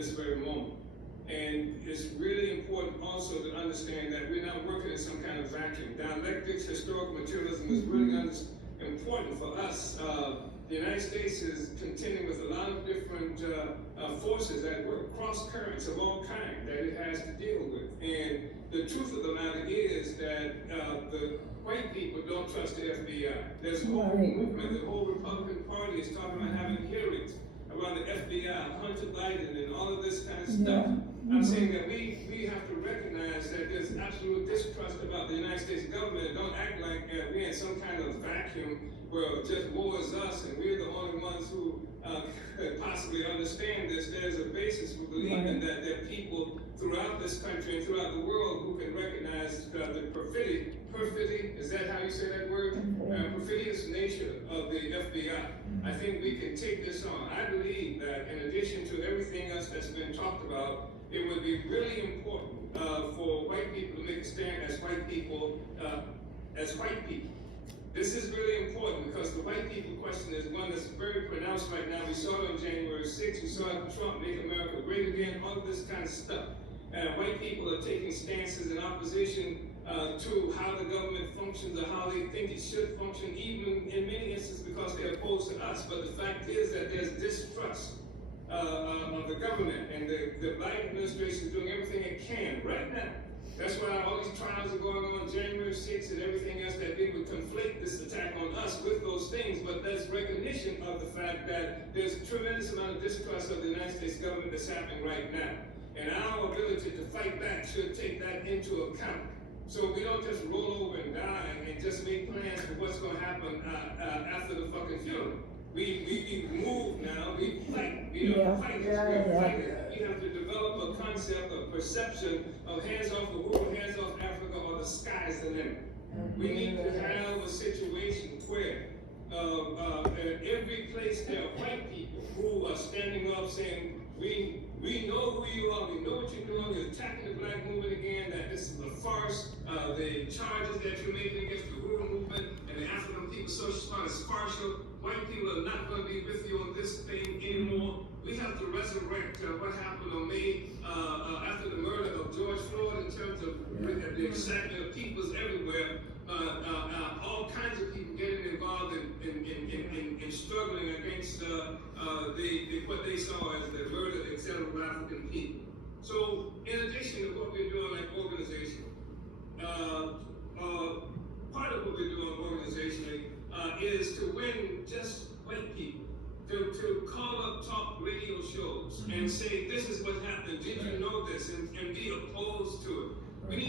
this very moment. And it's really important also to understand that we're not working in some kind of vacuum. Dialectics, historical materialism is really important for us. The United States is contending with a lot of different forces that work, cross currents of all kinds that it has to deal with. And the truth of the matter is that the white people don't trust the FBI. There's a whole movement, the whole Republican Party is talking about having hearings around the FBI, Hunter Biden, and all of this kind of stuff. I'm saying that we have to recognize that there's absolute distrust about the United States government, and don't act like we're in some kind of vacuum where just war is us and we're the only ones who could possibly understand this. There's a basis for believing that there are people throughout this country and throughout the world who can recognize the perfidy, is that how you say that word? Perfidious nature of the FBI. I think we can take this on. I believe that in addition to everything else that's been talked about, it would be really important for white people to make a stand as white people, This is really important because the white people question is one that's very pronounced right now. We saw it on January 6th. We saw Trump make America great again, all of this kind of stuff. White people are taking stances in opposition to how the government functions or how they think it should function, even in many instances because they're opposed to us. But the fact is that there's distrust of the government, and the Biden administration is doing everything it can right now. That's why all these trials are going on January 6th and everything else, that they would conflate this attack on us with those things, but there's recognition of the fact that there's a tremendous amount of distrust of the United States government that's happening right now. And our ability to fight back should take that into account. So we don't just roll over and die and just make plans for what's going to happen after the fucking funeral. We move now, we fight, fight. We have to develop a concept of perception of hands off Uhuru, hands off Africa, or the sky's the limit. We need to have a situation where in every place there are white people who are standing up saying, we know who you are, we know what you're doing, you're attacking the black movement again, that this is a farce, the charges that you're making against the Uhuru movement and the African People's Social Fund is partial. White people are not going to be with you on this thing anymore. We have to resurrect what happened on May after the murder of George Floyd in terms of the excitement of peoples everywhere. All kinds of people getting involved in struggling against what they saw as the murder, etc., of African people. So, in addition to what we're doing like organization, part of what we're doing organizationally is to win just white people, to call up talk radio shows and say, this is what happened, did you know this, and be opposed to it. We need